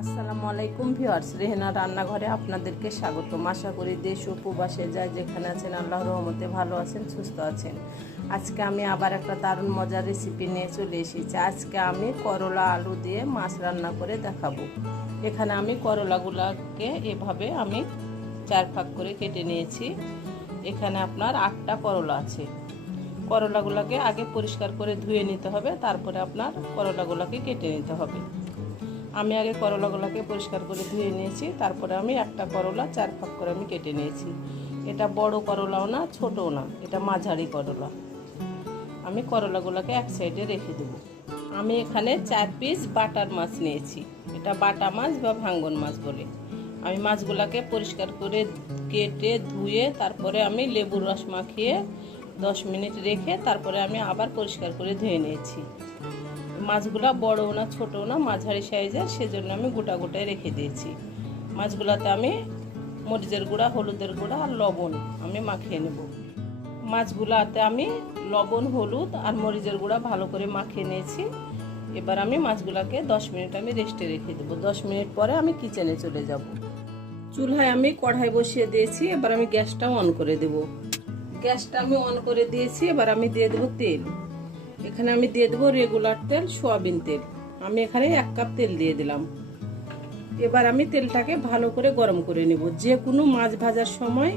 আসসালামু আলাইকুম ভিউয়ার্স, রেহেনার রান্নাঘরে আপনাদেরকে স্বাগতম। আশা করি দেশ ও প্রবাসে যায় যেখানে আছেন আল্লাহর রহমতে ভালো আছেন, সুস্থ আছেন। আজকে আমি আবার একটা দারুণ মজার রেসিপি নিয়ে চলে এসেছি। আজকে আমি করলা আলু দিয়ে মাছ রান্না করে দেখাবো। এখানে আমি করলাগুলোকে এভাবে আমি 4 ভাগ করে কেটে নিয়েছি। এখানে আপনার 8টা করলা আছে। করলাগুলোকে আগে পরিষ্কার করে ধুয়ে নিতে হবে, তারপরে আপনার করলাগুলোকে কেটে নিতে হবে। আমি আগে করলাগুলোকে পরিষ্কার করে ধুয়ে নিয়েছি, তারপরে আমি একটা করলা 4 ভাগ করে আমি কেটে নিয়েছি। এটা বড় করলাও না, ছোটও না, এটা মাঝারি করলা। আমি করলাগুলোকে এক সাইডে রেখে দেব। আমি এখানে 4 পিস বাটার মাছ নিয়েছি। এটা বাটা মাছ বা ভাঙ্গন মাছ বলে। আমি মাছগুলোকে পরিষ্কার করে কেটে ধুয়ে তারপরে আমি লেবুর রস মাখিয়ে 10 মিনিট রেখে তারপরে আমি আবার পরিষ্কার করে ধুয়ে নিয়েছি। মাছগুলা বড়ও না ছোটও না, মাঝারি সাইজের, সেজন্য আমি গোটা গোটায় রেখে দিয়েছি। মাছগুলাতে আমি মরিচের গুঁড়া, হলুদের গুঁড়া আর লবণ আমি মাখিয়ে নেব। মাছগুলাতে আমি লবণ, হলুদ আর মরিচের গুঁড়া ভালো করে মাখিয়ে নিয়েছি। এবার আমি মাছগুলাকে 10 মিনিট আমি রেস্টে রেখে দেবো। 10 মিনিট পরে আমি কিচেনে চলে যাব। চুলায় আমি কড়াই বসিয়ে দিয়েছি। এবার আমি গ্যাসটা অন করে দেব। গ্যাসটা আমি অন করে দিয়েছি। এবার আমি দিয়ে দেবো তেল। এখানে আমি দিয়ে দেবো রেগুলার তেল, সয়াবিন তেল। আমি এখানে 1 কাপ তেল দিয়ে দিলাম। এবার আমি তেলটাকে ভালো করে গরম করে নেব। যে কোনো মাছ ভাজার সময়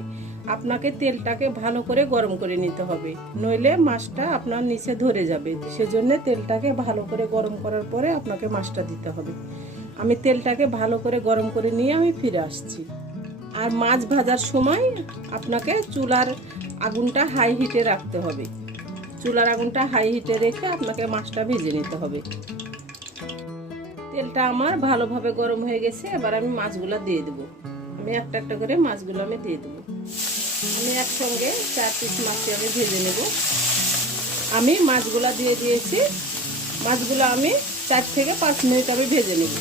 আপনাকে তেলটাকে ভালো করে গরম করে নিতে হবে, নইলে মাছটা আপনার নিচে ধরে যাবে। সেজন্য তেলটাকে ভালো করে গরম করার পরে আপনাকে মাছটা দিতে হবে। আমি তেলটাকে ভালো করে গরম করে নিয়ে আমি ফিরে আসছি। আর মাছ ভাজার সময় আপনাকে চুলার আগুনটা হাই হিটে রাখতে হবে। চুলার আগুনটা হাই হিটে রেখে আপনাকে মাছটা ভেজে নিতে হবে। তেলটা আমার ভালোভাবে গরম হয়ে গেছে। এবার আমি মাছগুলো দিয়ে দেব। আমি একটা একটা করে মাছগুলো আমি দিয়ে দেব। আমি একসঙ্গে 4 পিস মাছ আমি ভেজে নেব। আমি মাছগুলো দিয়ে দিয়েছি। মাছগুলো আমি 4 থেকে 5 মিনিট আমি ভেজে নেব।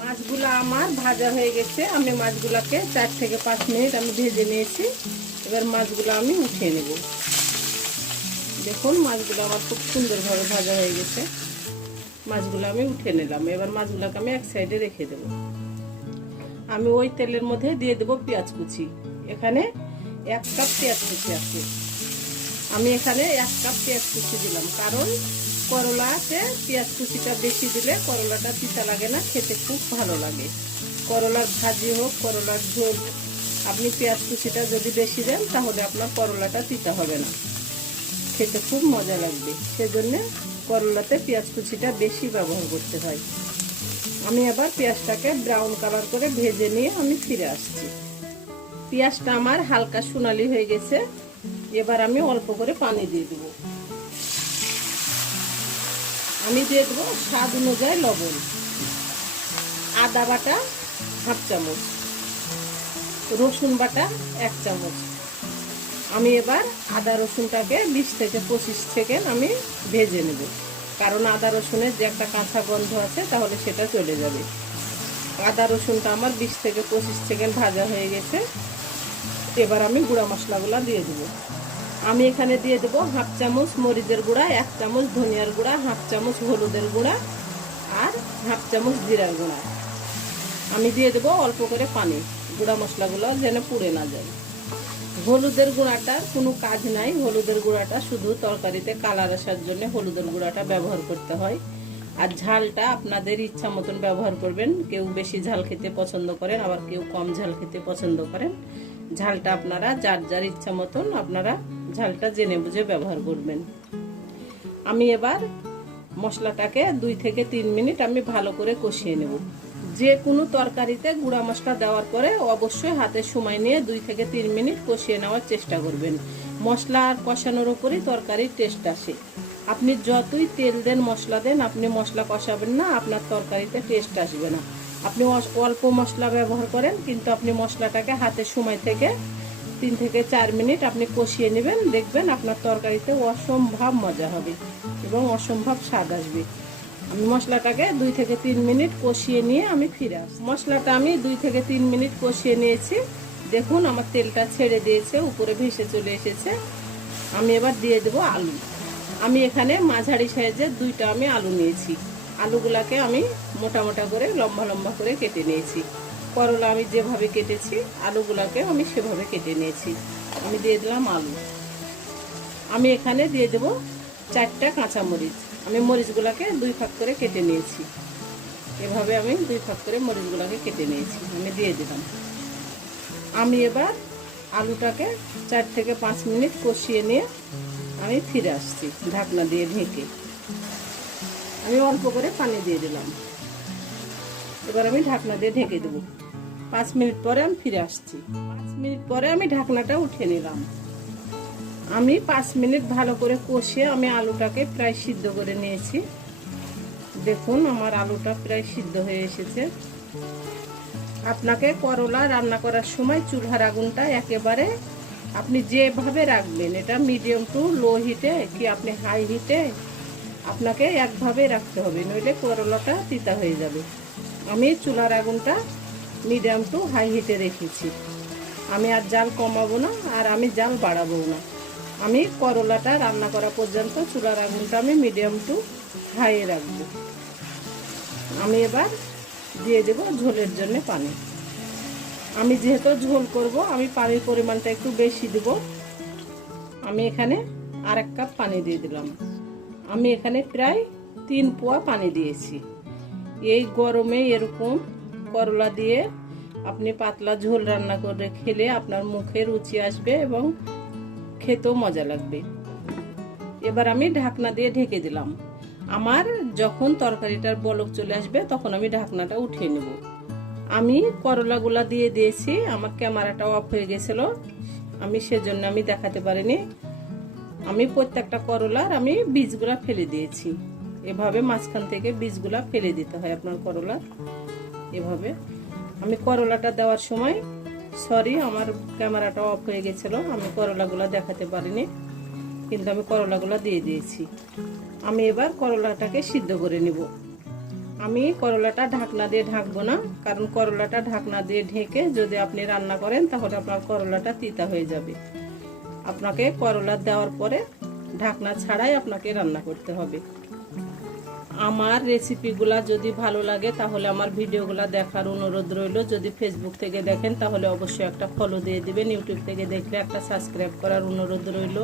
মাছগুলো আমার ভাজা হয়ে গেছে। আমি মাছগুলোকে 4 থেকে 5 মিনিট আমি ভেজে নিয়েছি। এবার মাছগুলো আমি উঠিয়ে নেব। দেখুন, মাছগুলো আমার খুব সুন্দরভাবে ভাজা হয়ে গেছে। মাছগুলো আমি উঠিয়ে নিলাম। এবার মাছগুলোকে আমি এক সাইডে রেখে দেব। আমি ওই তেলের মধ্যে দিয়ে দেব পেঁয়াজ কুচি। এখানে 1 কাপ পেঁয়াজ কুচি আছে। আমি এখানে 1 কাপ পেঁয়াজ কুচি দিলাম, কারণ করলাতে পেঁয়াজ কুচিটা বেশি দিলে করলাটা তিতা লাগে না, খেতে খুব ভালো লাগে। করলার ভাজি হোক, করলার ঝোল, আপনি পেঁয়াজ কুচিটা যদি বেশি দেন তাহলে আপনার করলাটা তিতা হবে না, খেতে খুব মজা লাগবে। সেজন্য করলাতে পেঁয়াজ কুচিটা বেশি ব্যবহার করতে হয়। আমি এবার পেঁয়াজটাকে ব্রাউন কালার করে ভেজে নিয়ে আমি ফিরে আসছি। পেঁয়াজটা আমার হালকা সোনালি হয়ে গেছে। এবার আমি অল্প করে পানি দিয়ে দেব। আমি দিয়ে দেবো স্বাদ অনুযায়ী লবণ, আদা বাটা 1/2 চামচ, রসুন বাটা 1 চামচ। আমি এবার আদা রসুনটাকে 20 থেকে 25 সেকেন্ড আমি ভেজে নেব, কারণ আদা রসুনের যে একটা কাঁচা গন্ধ আছে তাহলে সেটা চলে যাবে। আদা রসুনটা আমার 20 থেকে 25 সেকেন্ড ভাজা হয়ে গেছে। এবার আমি গুঁড়া মশলাগুলো দিয়ে দেব। আমি এখানে দিয়ে দেবো 1/2 চামচ মরিচের গুঁড়া, 1 চামচ ধনিয়ার গুঁড়া, 1/2 চামচ হলুদের গুঁড়া আর 1/2 চামচ জিরার গুঁড়া। আমি দিয়ে দেবো অল্প করে পানি, গুঁড়া মশলাগুলো যেন পুড়ে না যায়। হলুদের গুঁড়াটার কোনো কাজ নাই। হলুদের গুঁড়াটা শুধু তরকারিতে কালার আসার জন্য হলুদের গুঁড়াটা ব্যবহার করতে হয়। আর ঝালটা আপনাদের ইচ্ছা মতন ব্যবহার করবেন। কেউ বেশি ঝাল খেতে পছন্দ করেন, আবার কেউ কম ঝাল খেতে পছন্দ করেন। ঝালটা আপনারা যার যার ইচ্ছা মতন আপনারা ঝালটা জেনে বুঝে ব্যবহার করবেন। আমি এবার মশলাটাকে 2 থেকে 3 মিনিট আমি ভালো করে কষিয়ে নেব। যে কোনো তরকারিতে গুঁড়া মশলা দেওয়ার পরে অবশ্যই হাতে সময় নিয়ে 2 থেকে 3 মিনিট কষিয়ে নেওয়ার চেষ্টা করবেন। মশলা আর কষানোর উপরই তরকারির টেস্ট আসে। আপনি যতই তেল দেন, মশলা দেন, আপনি মশলা কষাবেন না, আপনার তরকারিতে টেস্ট আসবে না। আপনি অল্প মশলা ব্যবহার করেন, কিন্তু আপনি মশলাটাকে হাতে সময় থেকে 3 থেকে 4 মিনিট আপনি কষিয়ে নেবেন, দেখবেন আপনার তরকারিতে অসম্ভব মজা হবে এবং অসম্ভব স্বাদ আসবে। আমি মশলাটাকে 2 থেকে 3 মিনিট কষিয়ে নিয়ে আমি ফিরে আসি। মশলাটা আমি 2 থেকে 3 মিনিট কষিয়ে নিয়েছি। দেখুন আমার তেলটা ছেড়ে দিয়েছে, উপরে ভেসে চলে এসেছে। আমি এবার দিয়ে দেবো আলু। আমি এখানে মাঝারি সাইজের 2টা আমি আলু নিয়েছি। আলুগুলাকে আমি মোটা মোটা করে লম্বা লম্বা করে কেটে নিয়েছি। করলা আমি যেভাবে কেটেছি আলুগুলাকে আমি সেভাবে কেটে নিয়েছি। আমি দিয়ে দিলাম আলু। আমি এখানে দিয়ে দেব 4টা কাঁচামরিচ। আমি মরিচগুলোকে 2 ভাগ করে কেটে নিয়েছি। এভাবে আমি 2 ভাগ করে মরিচগুলোকে কেটে নিয়েছি, আমি দিয়ে দিলাম। আমি এবার আলুটাকে 4 থেকে 5 মিনিট কষিয়ে নিয়ে আমি ফিরে আসছি ঢাকনা দিয়ে ঢেকে। আমি অল্প করে পানি দিয়ে দিলাম। এবার আমি ঢাকনা দিয়ে ঢেকে দেবো। 5 মিনিট পরে আমি ফিরে আসছি। 5 মিনিট পরে আমি ঢাকনাটা উঠিয়ে নিলাম। আমি 5 মিনিট ভালো করে কষিয়ে আমি আলুটাকে প্রায় সিদ্ধ করে নিয়েছি। দেখুন আমার আলুটা প্রায় সিদ্ধ হয়ে এসেছে। আপনাকে করলা রান্না করার সময় চুলার আগুনটা একেবারে আপনি যেভাবে রাখবেন, এটা মিডিয়াম টু লো হিটে কি আপনি হাই হিটে, আপনাকে একভাবে রাখতে হবে, নইলে করলাটা তিতা হয়ে যাবে। আমি চুলার আগুনটা মিডিয়াম টু হাই হিটে রেখেছি। আমি আর জাল কমাবো না, আর আমি জাল বাড়াবো না। আমি করলাটা রান্না করা পর্যন্ত চুলার আগুনটা আমি মিডিয়াম টু হাইয়ে রাখবো। আমি এবার দিয়ে দেব ঝোলের জন্য পানি। আমি যেহেতু ঝোল করব আমি পানির পরিমাণটা একটু বেশি দেব। আমি এখানে আর 1 কাপ পানি দিয়ে দিলাম। আমি এখানে প্রায় 3 পোয়া পানি দিয়েছি। এই গরমে এরকম করলা দিয়ে আপনি পাতলা ঝোল রান্না করে খেলে আপনার মুখে রুচি আসবে এবং খেতেও মজা লাগবে। এবার আমি ঢাকনা দিয়ে ঢেকে দিলাম। আমার যখন তরকারিটার বলক চলে আসবে তখন আমি ঢাকনাটা উঠিয়ে নেব। আমি করলাগুলা দিয়ে দিয়েছি। আমার ক্যামেরাটা অফ হয়ে গেছিল, আমি সেজন্য আমি দেখাতে পারিনি। আমি প্রত্যেকটা করলার আমি বীজগুলা ফেলে দিয়েছি। এভাবে মাঝখান থেকে বীজগুলা ফেলে দিতে হয় আপনার করলা। এভাবে আমি করলাটা দেওয়ার সময় সরি আমার ক্যামেরাটা অফ হয়ে গেছিল, আমি করলাগুলা দেখাতে পারিনি, কিন্তু আমি করলাগুলা দিয়ে দিয়েছি। আমি এবার করলাটাকে সিদ্ধ করে নিব। আমি করলাটা ঢাকনা দিয়ে ঢাকবো না, কারণ করলাটা ঢাকনা দিয়ে ঢেকে যদি আপনি রান্না করেন তাহলে আপনার করলাটা তিতা হয়ে যাবে। আপনাকে করলা দেওয়ার পরে ঢাকনা ছাড়াই আপনাকে রান্না করতে হবে। আমার রেসিপিগুলা যদি ভালো লাগে তাহলে আমার ভিডিওগুলা দেখার অনুরোধ রইল। যদি ফেসবুক থেকে দেখেন তাহলে অবশ্যই একটা ফলো দিয়ে দিবেন। ইউটিউব থেকে দেখলে একটা সাবস্ক্রাইব করার অনুরোধ রইল।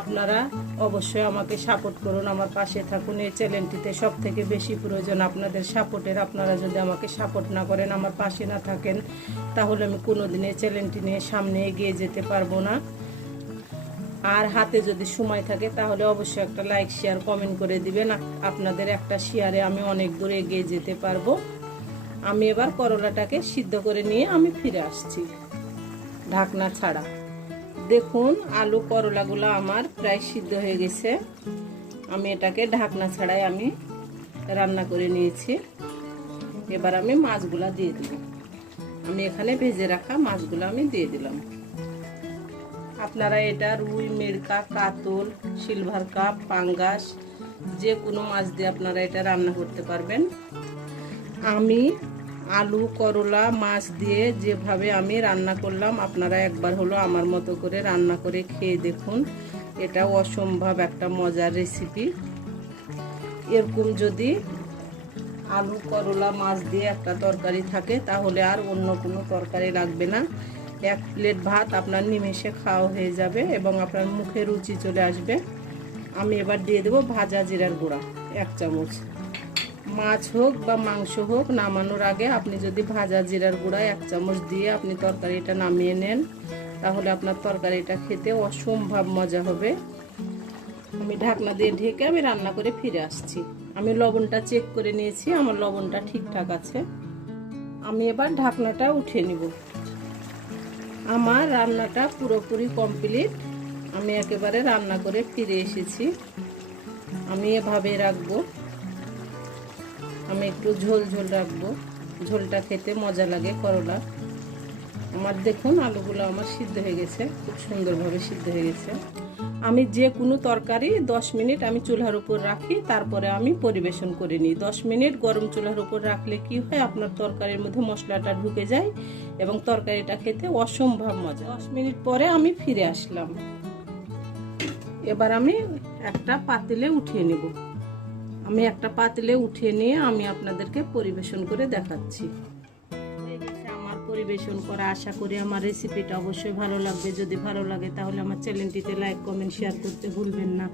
আপনারা অবশ্যই আমাকে সাপোর্ট করুন, আমার পাশে থাকুন। এই চ্যানেলটিতে সব থেকে বেশি প্রয়োজন আপনাদের সাপোর্টের। আপনারা যদি আমাকে সাপোর্ট না করেন, আমার পাশে না থাকেন, তাহলে আমি কোনোদিন এই চ্যানেলটি নিয়ে সামনে এগিয়ে যেতে পারবো না। আর হাতে যদি সময় থাকে তাহলে অবশ্যই একটা লাইক শেয়ার কমেন্ট করে দিবেন। আপনাদের একটা শেয়ারে আমি অনেক দূর এগিয়ে যেতে পারবো। আমি এবার করলাটাকে সিদ্ধ করে নিয়ে আমি ফিরে আসছি ঢাকনা ছাড়া। দেখুন আলু করলাগুলো আমার প্রায় সিদ্ধ হয়ে গেছে। আমি এটাকে ঢাকনা ছাড়াই আমি রান্না করে নিয়েছি। এবার আমি মাছগুলা দিয়ে দেব। আমি এখানে ভেজে রাখা মাছগুলো আমি দিয়ে দিলাম। আপনারা এটা রুই, মিরকা, কাতল, সিলভার কাপ, পাঙ্গাস যে কোনো মাছ দিয়ে আপনারা এটা রান্না করতে পারবেন। আমি আলু করলা মাছ দিয়ে যেভাবে আমি রান্না করলাম, আপনারা একবার হলো আমার মতো করে রান্না করে খেয়ে দেখুন। এটা অসম্ভব একটা মজার রেসিপি। এরকম যদি আলু করলা মাছ দিয়ে একটা তরকারি থাকে তাহলে আর অন্য কোনো তরকারি লাগবে না। 1 প্লেট ভাত আপনার নিমেষে খাওয়া হয়ে যাবে এবং আপনার মুখে রুচি চলে আসবে। আমি এবার দিয়ে দেবো ভাজা জিরার গুঁড়া 1 চামচ। মাছ হোক বা মাংস হোক, নামানোর আগে আপনি যদি ভাজা জিরার গুঁড়া 1 চামচ দিয়ে আপনি তরকারিটা নামিয়ে নেন তাহলে আপনার তরকারিটা খেতে অসম্ভব মজা হবে। আমি ঢাকনা দিয়ে ঢেকে আমি রান্না করে ফিরে আসছি। আমি লবণটা চেক করে নিয়েছি, আমার লবণটা ঠিকঠাক আছে। আমি এবার ঢাকনাটা উঠিয়ে নিব। আমার রান্নাটা পুরোপুরি কমপ্লিট। আমি একেবারে রান্না করে ফিরে এসেছি। আমি এভাবে রাখবো, আমি একটু ঝোল ঝোল রাখবো, ঝোলটা খেতে মজা লাগে করলা। আমার দেখুন আলুগুলো আমার সিদ্ধ হয়ে গেছে, খুব সুন্দরভাবে সিদ্ধ হয়ে গেছে। আমি যে কোনো তরকারি 10 মিনিট আমি চুলার উপর রাখি, তারপরে আমি পরিবেশন করে নিই। 10 মিনিট গরম চুলার উপর রাখলে কি হয়, আপনার তরকারির মধ্যে মশলাটা ঢুকে যায় এবং তরকারিটা খেতে অসম্ভব মজা। 10 মিনিট পরে আমি ফিরে আসলাম। এবার আমি একটা পাতিলে উঠিয়ে নেব। আমি একটা পাতিলে উঠিয়ে নিয়ে আমি আপনাদেরকে পরিবেশন করে দেখাচ্ছি। আমার পরিবেশন করা, আশা করি আমার রেসিপিটা অবশ্যই ভালো লাগবে। যদি ভালো লাগে তাহলে আমার চ্যানেলটিতে লাইক, কমেন্ট, শেয়ার করতে ভুলবেন না।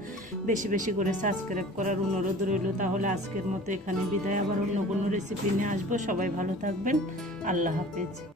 বেশি বেশি করে সাবস্ক্রাইব করার অনুরোধ রইল। তাহলে আজকের মতো এখানে বিদায়, আবার অন্য কোনো রেসিপি নিয়ে আসবো। সবাই ভালো থাকবেন। আল্লাহ হাফেজ।